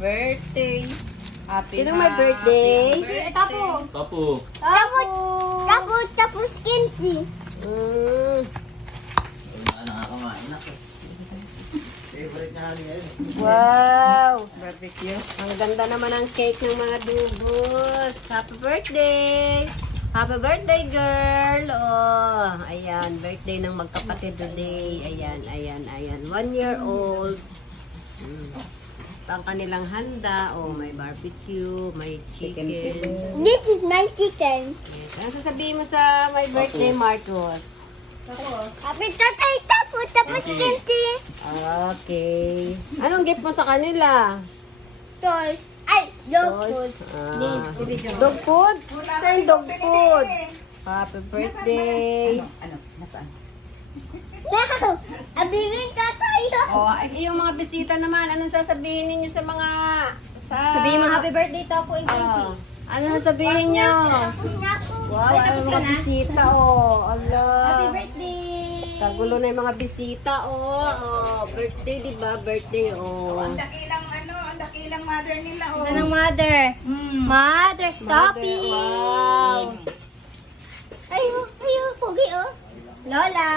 birthday. Sino may birthday? Tapo. Papu. Tapos kimchi. Ano nga kumain ako. Favorite nga kami ngayon. Wow! Barbecue. Ang ganda naman ang cake ng mga dugos. Happy birthday! Happy birthday, girl! Oh, ayan. Birthday ng magkapatid today. Ayan, ayan, ayan. 1 year old. Ang kanilang handa. Oh, may barbecue, may chicken. This is my chicken. Yes. Ano sasabihin mo sa my birthday, Marcos? Happy tatay tapos kimchi. Okay. Anong gift mo sa kanila? Toys. Ay, dog food. Dog food? Saan dog food? Happy birthday. Nasaan? Wow! Abibing tatay. Oh, yung mga bisita naman, anong sasabihin ninyo sa mga... Sabihin mo happy birthday Tapo and kimchi. Ano sasabihin nyo? Wow, ang mga bisita, oh. Happy Allah. birthday. Kagulo na yung mga bisita, oh. Oh, birthday, di ba? Birthday, oh. Ang dakilang mother nila, oh. Anong mother? Mother, stop Mother, it. wow. Ayo, pogi oh. Lola.